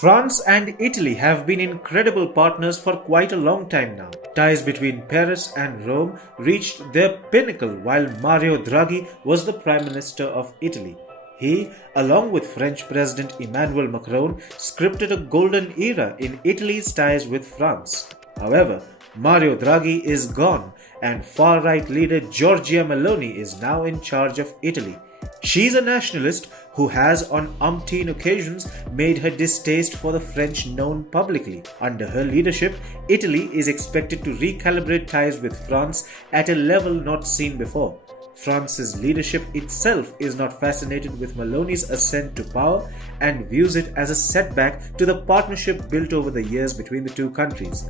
France and Italy have been incredible partners for quite a long time now. Ties between Paris and Rome reached their pinnacle while Mario Draghi was the Prime Minister of Italy. He, along with French President Emmanuel Macron, scripted a golden era in Italy's ties with France. However, Mario Draghi is gone and far-right leader Giorgio Melony is now in charge of Italy. She's a nationalist who has on umpteen occasions made her distaste for the French known publicly. Under her leadership, Italy is expected to recalibrate ties with France at a level not seen before. France's leadership itself is not fascinated with Meloni's ascent to power and views it as a setback to the partnership built over the years between the two countries.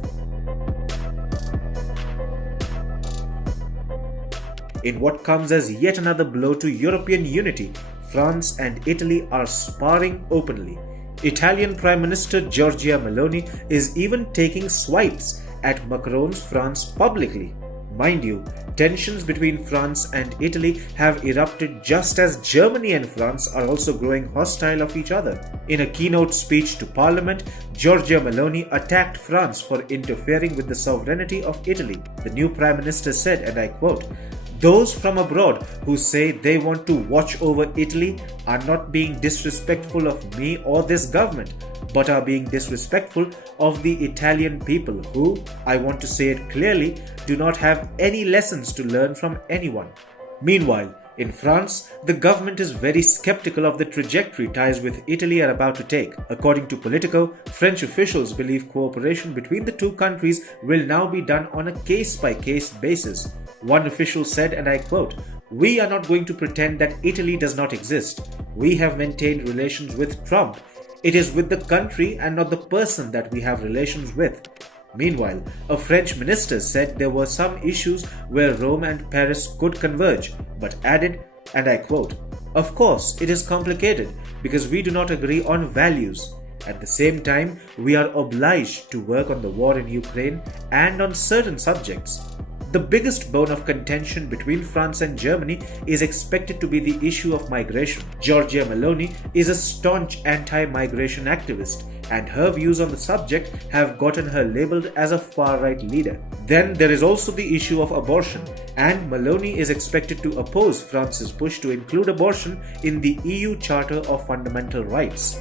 In what comes as yet another blow to European unity, France and Italy are sparring openly. Italian Prime Minister Giorgia Meloni is even taking swipes at Macron's France publicly. Mind you, tensions between France and Italy have erupted just as Germany and France are also growing hostile of each other. In a keynote speech to Parliament, Giorgia Meloni attacked France for interfering with the sovereignty of Italy. The new Prime Minister said, and I quote, "Those from abroad who say they want to watch over Italy are not being disrespectful of me or this government, but are being disrespectful of the Italian people who, I want to say it clearly, do not have any lessons to learn from anyone." Meanwhile, in France, the government is very skeptical of the trajectory ties with Italy are about to take. According to Politico, French officials believe cooperation between the two countries will now be done on a case-by-case basis. One official said, and I quote, "We are not going to pretend that Italy does not exist. We have maintained relations with Trump. It is with the country and not the person that we have relations with." Meanwhile, a French minister said there were some issues where Rome and Paris could converge, but added, and I quote, "Of course, it is complicated because we do not agree on values. At the same time, we are obliged to work on the war in Ukraine and on certain subjects." The biggest bone of contention between France and Germany is expected to be the issue of migration. Giorgia Meloni is a staunch anti-migration activist, and her views on the subject have gotten her labelled as a far-right leader. Then there is also the issue of abortion, and Meloni is expected to oppose France's push to include abortion in the EU Charter of Fundamental Rights.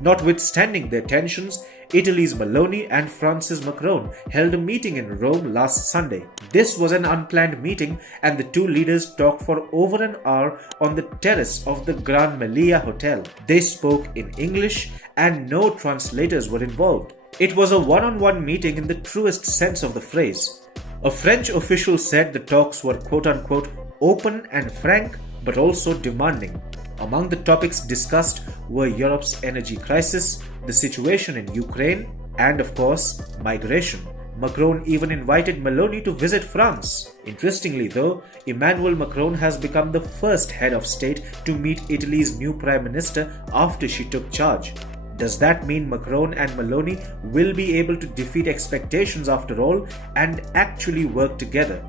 Notwithstanding their tensions, Italy's Meloni and France's Macron held a meeting in Rome last Sunday. This was an unplanned meeting and the two leaders talked for over an hour on the terrace of the Gran Melia Hotel. They spoke in English and no translators were involved. It was a one-on-one meeting in the truest sense of the phrase. A French official said the talks were quote-unquote open and frank but also demanding. Among the topics discussed were Europe's energy crisis, the situation in Ukraine, and of course, migration. Macron even invited Meloni to visit France. Interestingly though, Emmanuel Macron has become the first head of state to meet Italy's new Prime Minister after she took charge. Does that mean Macron and Meloni will be able to defeat expectations after all and actually work together?